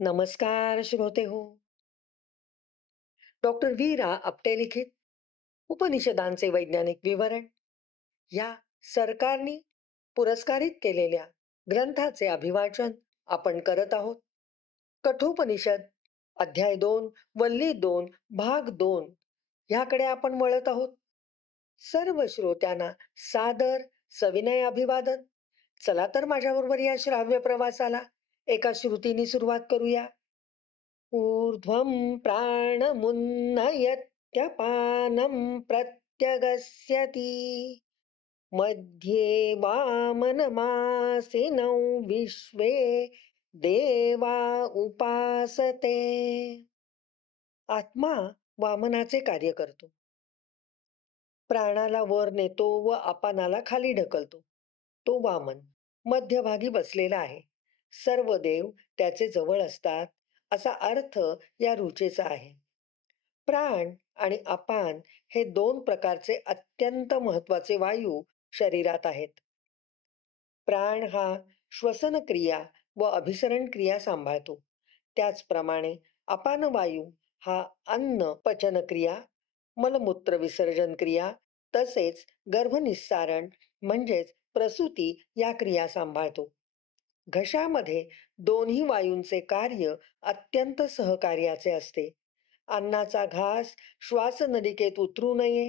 नमस्कार श्रोते हो. डॉक्टर वीरा आपटे लिखित उपनिषदांचे वैज्ञानिक विवरण या सरकारने पुरस्कारित केलेल्या ग्रंथाचे अभिवाचन आपण करत आहोत. कठोपनिषद अध्याय 2 वल्ली 2 भाग 2 ह्याकडे आपण वळत आहोत. सर्व श्रोत्यांना सादर सविनय अभिवादन. चला तर माझ्याबरोबर या श्राव्य प्रवासाला एका श्रुतीने सुरुवात करूया. ऊर्ध्वं प्राणमुन्नयत्यपानं प्रत्यगस्यति मध्ये वामनमासिनौ विश्वे देवा उपासते. आत्मा वामनाचे कार्य करतो. प्राणाला वर नेतो व अपानाला खाली ढकलतो. तो वामन मध्यभागी बसलेला आहे. सर्व देव त्याचे जवळ असतात असा अर्थ या रुचेचा आहे. प्राण आणि अपान हे दोन प्रकारचे अत्यंत महत्वाचे वायू शरीरात आहेत. प्राण हा श्वसन क्रिया व अभिसरण क्रिया सांभाळतो. त्याचप्रमाणे अपान वायू हा अन्न पचन क्रिया, मलमूत्र विसर्जन क्रिया तसेच गर्भनिस्सारण म्हणजेच प्रसूती या क्रिया सांभाळतो. घशामध्ये दोन्ही वायूंचे कार्य अत्यंत सहकार्याचे असते. अन्नाचा घास श्वासनलिकेत उतरू नये,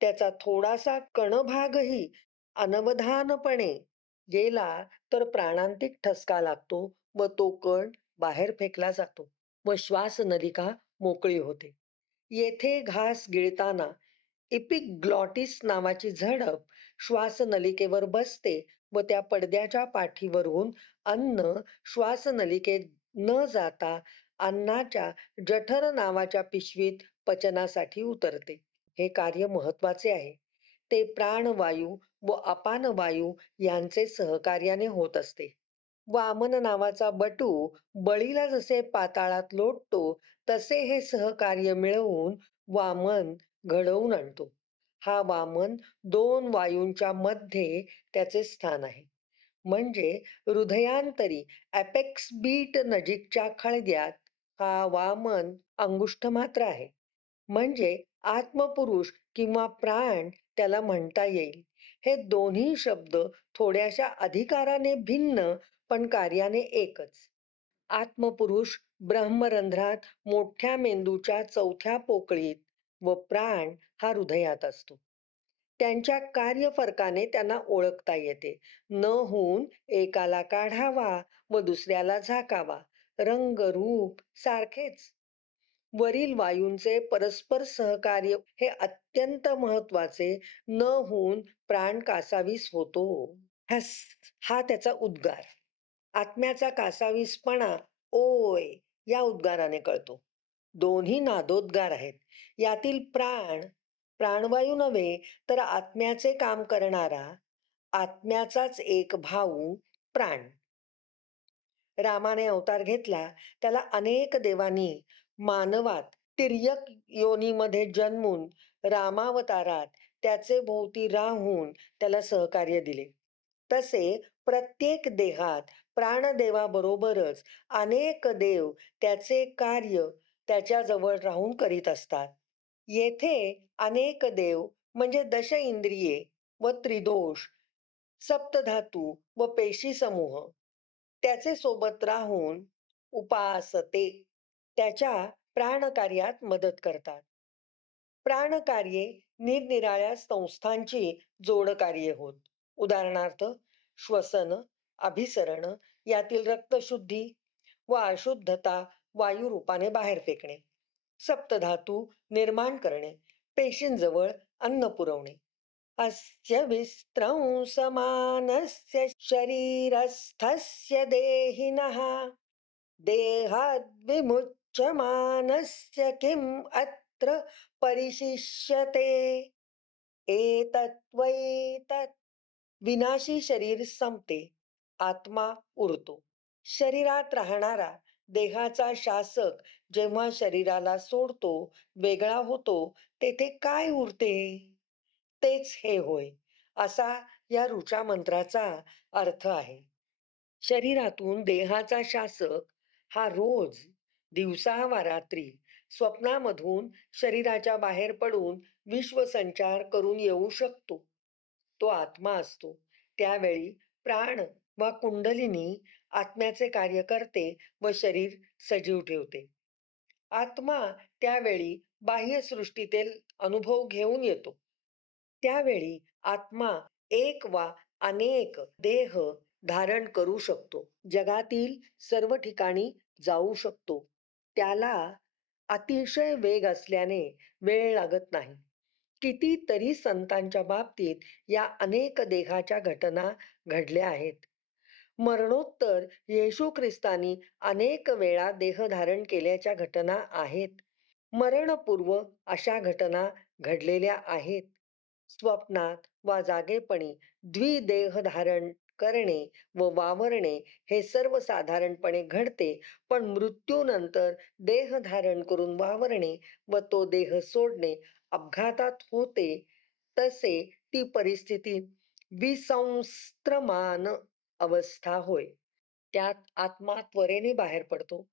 त्याचा थोडासा कणभागही अनवधानपणे गेला तर प्राणांतिक ठसका लागतो व तो कण बाहेर फेकला जातो व श्वासनलिका मोकळी होते. येथे घास गिळताना इपिग्लॉटिस नावाची झडप श्वासनलिकेवर बसते व त्या पडद्याच्या पाठीवरून अन्न श्वासनलिकेत न जाता अन्नाच्या जठर नावाच्या पिशवीत पचनासाठी उतरते. हे कार्य महत्वाचे आहे. ते प्राणवायू व अपान वायू यांचे सहकार्याने होत असते. वामन नावाचा बटू बळीला जसे पाताळात लोटतो तसे हे सहकार्य मिळवून वामन घडवून आणतो. हा वामन दोन वायूंच्या मध्ये त्याचे स्थान आहे. म्हणजे हृदयांतरी अपेक्स बीट नजीकच्या खळग्यात हा वामन अंगुष्ठ मात्र आहे. म्हणजे आत्मपुरुष किंवा प्राण त्याला म्हणता येईल. हे दोन्ही शब्द थोड्याशा अधिकाराने भिन्न पण कार्याने एकच. आत्मपुरुष ब्रह्मरंध्रात मोठ्या मेंदूच्या चौथ्या पोकळीत व प्राण हा हृदयात असतो. त्यांच्या कार्यफरकाने त्यांना ओळखता येते. न होऊन एकाला काढावा व दुसऱ्याला झाकावा. रंग रूप सारखेच. वरील वायूंचे परस्पर सहकार्य हे अत्यंत महत्वाचे न होऊन प्राण कासावीस होतो. हा त्याचा उद्गार. आत्म्याचा कासावीसपणा ओय या उद्गाराने कळतो. दोन्ही नादोद्गार आहेत. यातील प्राण प्राणवायू नव्हे तर आत्म्याचे काम करणारा आत्म्याचाच एक भाऊ प्राण. रामाने अवतार घेतला त्याला अनेक देवांनी मानवात तिर्यक योनीमध्ये जन्मून रामावतारात त्याचे भोवती राहून त्याला सहकार्य दिले. तसे प्रत्येक देहात प्राणदेवाबरोबरच अनेक देव त्याचे कार्य त्याच्याजवळ राहून करीत असतात. येथे अनेक देव म्हणजे दश इंद्रिये व त्रिदोष, सप्तधातू व पेशी समूह त्याचे सोबत राहून उपासते त्याच्या प्राणकार्यात मदत करतात. प्राणकार्ये निरनिराळ्या संस्थांची जोडकार्ये होत. उदाहरणार्थ श्वसन, अभिसरण यातील रक्तशुद्धी व अशुद्धता वायू रूपाने बाहेर फेकणे, सप्तधातू निर्माण करणे, पेशींजवळ अन्न पुरवणे. अस्य विस्त्रंसमानस्य शरीरस्थस्य देहिनः देहाद्विमुच्यमानस्य किम् अत्र परिशिष्यते. एतत्वैतत्. विनाशी शरीर संपते, आत्मा उरतो. शरीरात राहणारा देहाचा शासक जेव्हा शरीराला सोडतो, वेगळा होतो, तेथे काय उरते? तेच हे होय, असा या ऋचा मंत्राचा अर्थ आहे. शरीरातून देहाचा शासक हा रोज दिवसा वा रात्री स्वप्नामधून शरीराच्या बाहेर पडून विश्वसंचार करून येऊ शकतो. तो आत्मा असतो. त्यावेळी प्राण वा कुंडलिनी आत्म्याचे कार्य करते व शरीर सजीव ठेवते. आत्मा त्यावेळी बाह्य सृष्टीतील अनुभव घेऊन येतो. त्यावेळी आत्मा एक वा अनेक देह धारण करू शकतो. जगातील सर्व ठिकाणी जाऊ शकतो. त्याला अतिशय वेग असल्याने वेळ लागत नाही. कितीतरी संतांच्या बाबतीत या अनेक देहाच्या घटना घडल्या आहेत. मरणोत्तर येशू ख्रिस्तानी अनेक वेळा देह धारण केल्याच्या घटना आहेत. मरणपूर्व अशा घटना घडलेल्या आहेत. स्वप्नात वा जागेपणी द्विदेह धारण करणे व वावरणे हे सर्वसाधारणपणे घडते, पण मृत्यूनंतर देह धारण करून वावरणे व तो देह सोडणे अपघातात होते. तसे ती परिस्थिती विसंस्त्रमान अवस्था होय. त्यात आत्मा त्वरेने बाहेर पडतो.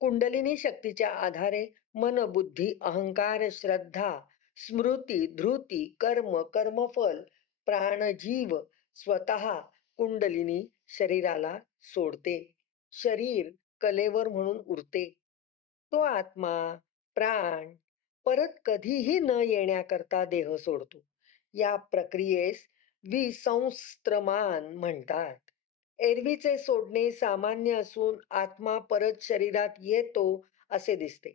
कुंडलिनी शक्तीच्या आधारे मन, बुद्धी, अहंकार, श्रद्धा, स्मृती, धृती, कर्म, कर्मफल, प्राणजीव स्वतः कुंडलिनी शरीराला सोडते. शरीर कलेवर म्हणून उरते. तो आत्मा, प्राण परत कधीही न येण्याकरता देह सोडतो. या प्रक्रियेस विसंस्त्रमान म्हणतात. एरवीचे सोडणे सामान्य असून आत्मा परत शरीरात येतो असे दिसते.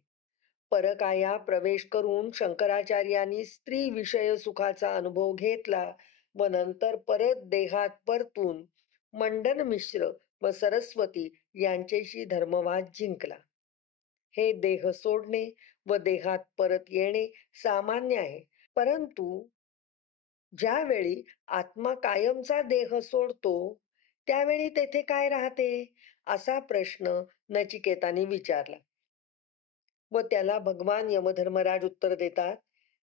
परकाया प्रवेश करून शंकराचार्यांनी स्त्री विषय सुखाचा अनुभव घेतला व नंतर परत देहात परतून मंडन मिश्र व सरस्वती यांच्याशी धर्मवाद जिंकला. हे देह सोडणे व देहात परत येणे सामान्य आहे, परंतु ज्यावेळी आत्मा कायमचा देह सोडतो त्यावेळी तेथे काय राहते, असा प्रश्न नचिकेताने विचारला व त्याला भगवान यमधर्मराज उत्तर देतात,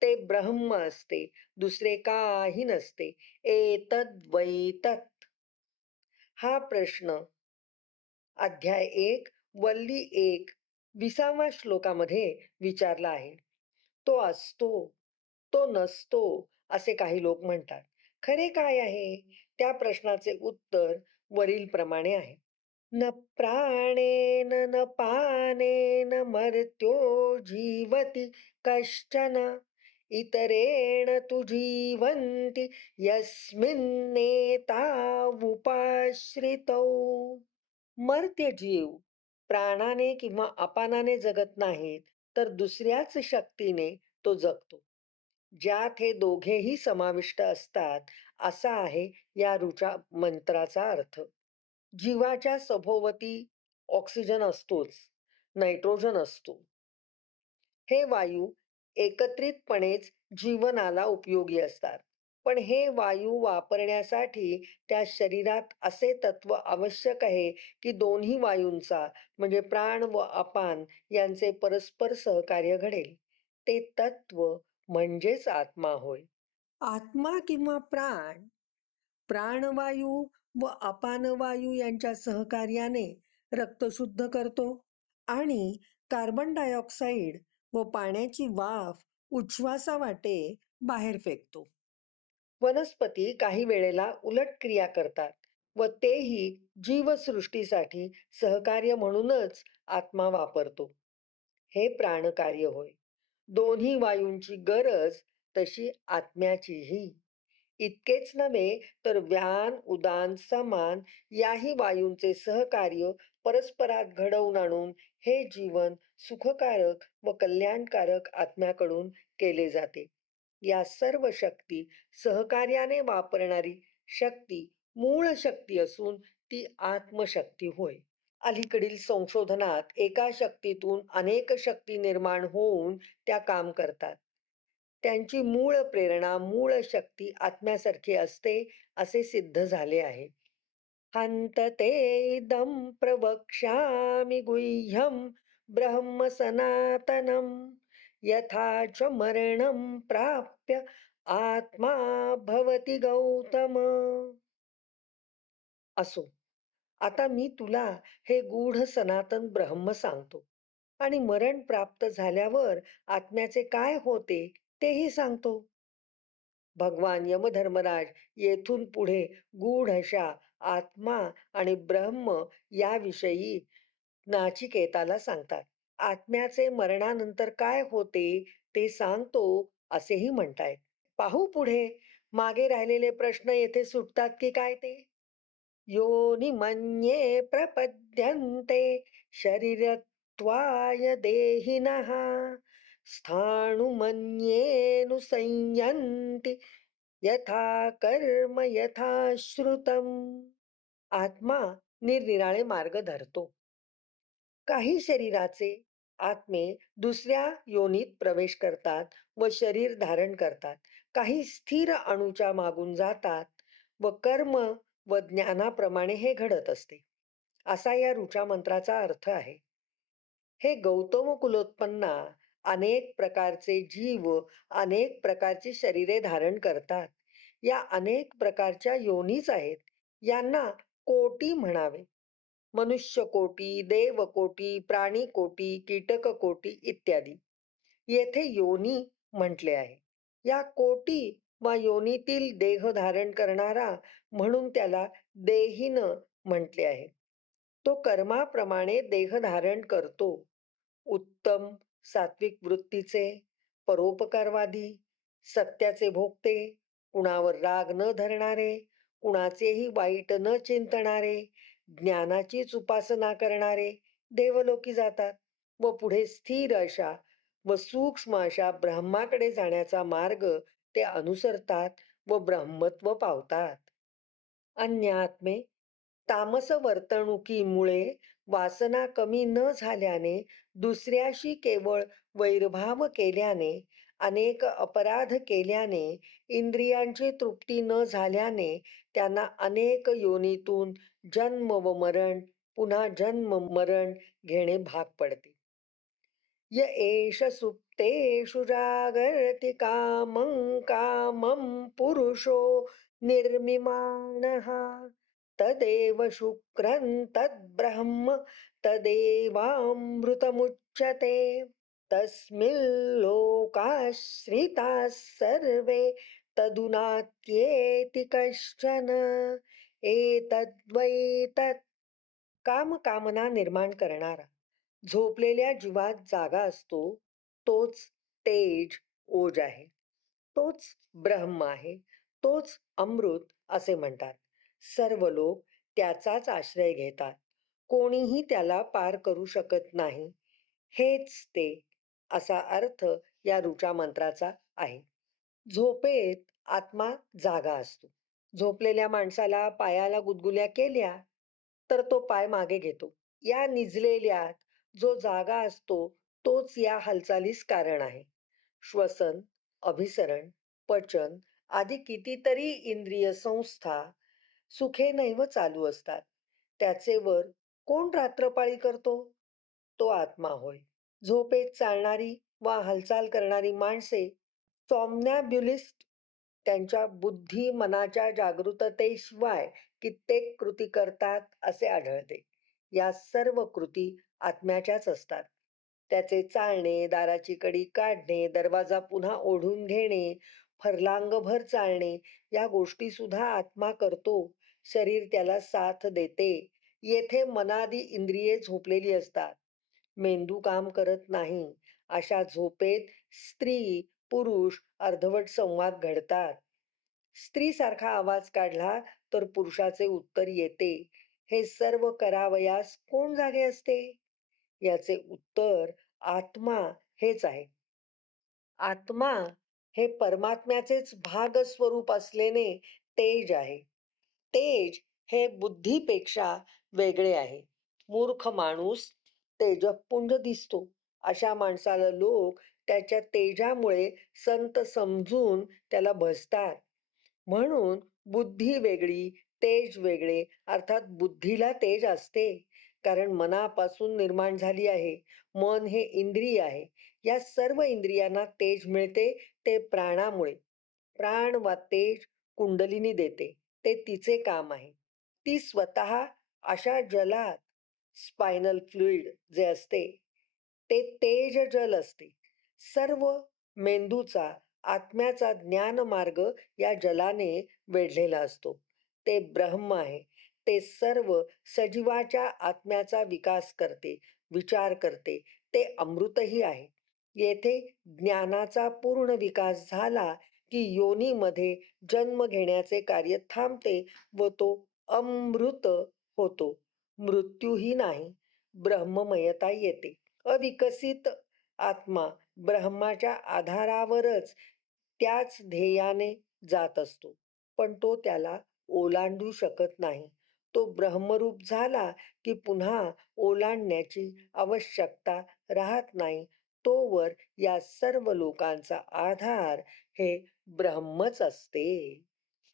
ते ब्रह्म असते, दुसरे काही नसते. एतद् वै तत्. हा प्रश्न अध्याय 1 वल्ली 1 20व्या श्लोकामध्ये विचारला आहे. तो असतो, तो नसतो असे काही लोक म्हणतात. खरे काय आहे? त्या प्रश्नाचे उत्तर वरील प्रमाणे आहे. न प्राणेन न पानेन मर्त्यो जीवति कश्चन इतरेण तु जीवन्ति यस्मिन्नेतावुपाश्रितौ. मर्त्य जीव प्राणाने किंवा अपानाने जगत नाहीत, तर दुसऱ्याच शक्तीने तो जगतो, ज्यात हे दोघेही समाविष्ट असतात, असा आहे या ऋचा मंत्राचा अर्थ. जीवाच्या सभोवती ऑक्सिजन असतोच, नायट्रोजन असतो. हे वायू एकत्रितपणेच जीवनाला उपयोगी असतात. पण हे वायू वापरण्यासाठी त्या शरीरात असे तत्व आवश्यक आहे की दोन्ही वायूंचा म्हणजे प्राण व अपान यांचे परस्पर सहकार्य घडेल. ते तत्व म्हणजेच आत्मा होय. आत्मा किंवा प्राण प्राणवायू व अपानवायू यांच्या सहकार्याने रक्त शुद्ध करतो आणि कार्बन डायऑक्साईड व पाण्याची वाफ उच्छ्वासावाटे बाहेर फेकतो. वनस्पती काही वेळेला उलट क्रिया करतात व तेही जीवसृष्टीसाठी सहकार्य म्हणूनच आत्मा वापरतो. हे प्राणकार्य होय. दोन्ही वायूंची गरज तशी आत्म्याचीही. इतकेच नव्हे तर व्यान, उदान, समान याही वायूंचे सहकार्य परस्परात घडवून आणून हे जीवन सुखकारक व कल्याणकारक आत्म्याकडून केले जाते. या सर्व शक्ती सहकार्याने वापरणारी शक्ती मूळ शक्ती असून ती आत्मशक्ती होय. अलीकडील संशोधनात एका शक्तीतून अनेक शक्ती निर्माण होऊन त्या काम करतात. त्यांची मूळ प्रेरणा, मूळ शक्ती आत्म्यासारखी असते असे सिद्ध झाले आहे. हन्तते इदं प्रवक्ष्यामि गुह्यं ब्रह्म सनातनं यथा च मरणं प्राप्य आत्मा भवति गौतम. असो, आता मी तुला हे गूढ सनातन ब्रह्म सांगतो आणि मरण प्राप्त झाल्यावर आत्म्याचे काय होते तेही सांगतो. भगवान यमधर्मराज येथून पुढे गूढ अशा आत्मा आणि ब्रह्म याविषयी नाचिकेताला सांगतात. आत्म्याचे मरणानंतर काय होते ते सांगतो असेही म्हणतायत. पाहू पुढे मागे राहिलेले प्रश्न येथे सुटतात की काय ते. योनिमन्ये प्रपद्यन्ते शरीरत्वाय देहिनः स्थाणुमन्येऽनुसंयन्ति यथा कर्म यथा श्रुतम्. आत्मा निरनिराळे मार्ग धरतो. काही शरीराचे आत्मे दुसऱ्या योनीत प्रवेश करतात व शरीर धारण करतात. काही स्थिर अणूच्या मागून जातात व कर्म व ज्ञानाप्रमाणे हे घडत असते. असा या ऋचा मंत्राचा अर्थ आहे. हे गौतम कुलोत्पन्ना, अनेक प्रकारचे जीव अनेक प्रकारची शरीरे धारण करतात. या अनेक प्रकारच्या योनीच आहेत. यांना कोटी म्हणावे. मनुष्य कोटी, देव कोटी, प्राणी कोटी, कीटक कोटी इत्यादी. येथे योनी म्हटले आहे. या कोटी वा योनीतील देह धारण करणारा म्हणून त्याला देहीन म्हटले आहे. तो कर्माप्रमाणे देह धारण करतो. उत्तम सात्विक वृत्तीचे, परोपकारवादी, सत्याचे भोगते, कुणावर राग न धरणारे, कुणाचेही वाईट न चिंतणारे, ज्ञानाचीच उपासना करणारे देवलोकी जातात व पुढे स्थिर अशा व सूक्ष्म अशा ब्रह्माकडे जाण्याचा मार्ग ते अनुसरतात व ब्रह्मत्व पावतात. अन्यात्मे तामस वर्तणुकीमुळे वासना कमी न झाल्याने, दुसऱ्याशी केवळ वैरभाव केल्याने, अनेक अपराध केल्याने, इंद्रियांची तृप्ती न झाल्याने त्यांना अनेक योनीतून जन्म व मरण, पुन्हा जन्म मरण घेणे भाग पडते. य एष सुप्तेषु जागर्ति कामं कामं पुरुषो निर्मिमाणः तदेव शुक्रं तद्ब्रह्म तदेवामृतमुच्यते. तस्मिल्लोकाश्रिताः सर्वे तदुनात्येति कश्चन एतद्वै तत्. काम कामना निर्माण करणारा झोपलेल्या जीवात जागा असतो तोच तेज ओज आहे. तोच ब्रह्म आहे. तोच अमृत असे म्हणतात. सर्व लोक त्याचाच आश्रय घेतात. कोणीही त्याला पार करू शकत नाही. हेच ते असा अर्थ या ऋचा मंत्राचा आहे. झोपेत आत्मा जागा असतो. झोपलेल्या माणसाला पायाला गुदगुल्या केल्या तर तो पाय मागे घेतो. या निजलेल्यात जो जागा असतो तोच या हालचालीस कारण आहे. श्वसन, अभिसरण, पचन आदी कितीतरी इंद्रिय संस्था सुखे नैव चालू असतात. त्याचे वर कोण रात्रपाळी करतो? तो आत्मा होय. झोपेत चालणारी वा हालचाल करणारी माणसे सॉम्नॅब्युलिस्ट त्यांच्या बुद्धी मनाच्या जागृततेशिवाय कित्येक कृती करतात असे आढळते. या सर्व कृती आत्म्याच्याच असतात. त्याचे चालणे, दाराची कडी काढणे, दरवाजा पुन्हा ओढून घेणे, फरलांगभर चालणे या गोष्टी सुद्धा आत्मा करतो. शरीर त्याला साथ देते. येथे मनादी इंद्रिये झोपलेली असतात. मेंदू काम करत नाही. अशा झोपेत स्त्री पुरुष अर्धवट संवाद घडतात. स्त्रीसारखा आवाज काढला तर पुरुषाचे उत्तर येते. हे सर्व करावयास कोण जागे असते? याचे उत्तर आत्मा हेच आहे. आत्मा हे परमात्म्याचेच भाग स्वरूप असलेले तेज आहे. तेज हे बुद्धीपेक्षा वेगळे आहे. मूर्ख माणूस तेजपुंज दिसतो. अशा माणसाला लोक त्याच्या तेजामुळे संत समजून त्याला भजतात. म्हणून बुद्धी वेगळी, तेज वेगळे, अर्थात बुद्धीला तेज असते कारण मनापासून निर्माण झाली आहे. मन हे इंद्रिय आहे. या सर्व इंद्रियांना तेज मिळते ते प्राणामुळे. प्राण वा तेज कुंडलिनी देते. ते तिचे काम आहे. ती स्वतः अशा जलात स्पायनल फ्लुइड जे असते ते तेज जल असते. सर्व मेंदूचा आत्म्याचा ज्ञान मार्ग या जलाने वेढलेला असतो. ते ब्रह्म आहे. ते सर्व सजीवाच्या आत्म्याचा विकास करते, विचार करते. ते अमृतही आहे. येथे ज्ञानाचा पूर्ण विकास झाला की योनीमध्ये जन्म घेण्याचे कार्य थांबते व तो अमृत होतो. मृत्यूही नाही, ब्रह्ममयता येते. अविकसित आत्मा ब्रह्माच्या आधारावरच त्याच ध्येयाने जात असतो, पण तो त्याला ओलांडू शकत नाही. तो ब्रह्मरूप झाला की पुन्हा ओलांडण्याची आवश्यकता राहत नाही. तोवर या सर्व लोकांचा आधार हे ब्रह्मच असते.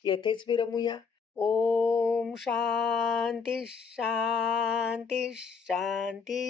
येथेच विरमूया. ओम शांती शांती शांती.